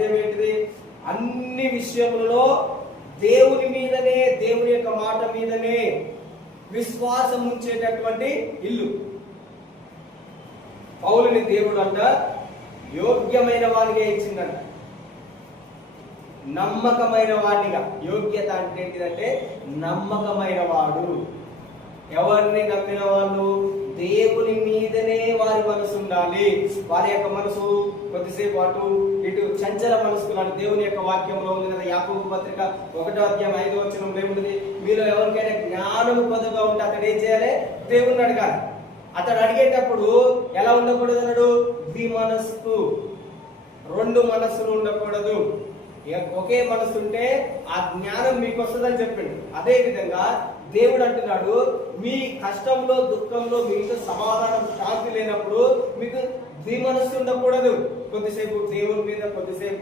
అర్థం ఏంటిది? అన్ని విషయములలో దేవుని మీదనే దేవుని యొక్క మాట మీదనే విశ్వాసం ఉంచేటటువంటి ఇల్లు. పౌలుని దేవుడు అంట యోగ్యమైన వారిగా ఇచ్చిందంట. నమ్మకమైన వాడినిగా. యోగ్యత అంటే ఏంటిదంటే నమ్మకమైన వాడు. ఎవరిని నమ్మిన వాళ్ళు? దేవుని మీదనే వారి మనసు ఉండాలి. వారి యొక్క మనసు కొద్దిసేపు అటు ఇటు చంచల మనసుకున్నాడు దేవుని యొక్క వాక్యంలో ఉంది కదా యాకోబు పత్రిక ఒకటో అధ్యాయం ఐదో వచ్చిన ఏముంది? మీలో ఎవరికైనా జ్ఞానము కొద్దిగా ఉంటే అతడు ఏం చేయాలి? దేవుణ్ణి అడగాలి. అతడు అడిగేటప్పుడు ఎలా ఉండకూడదు అన్నాడు ద్విమనస్సు రెండు మనస్సులు ఉండకూడదు. ఒకే మనసు ఉంటే ఆ జ్ఞానం మీకు వస్తుందని చెప్పిండు. అదే విధంగా దేవుడు అంటున్నాడు మీ కష్టంలో దుఃఖంలో మీకు సమాధానం ద్విమనస్సు ఉండకూడదు. కొద్దిసేపు దేవుని మీద కొద్దిసేపు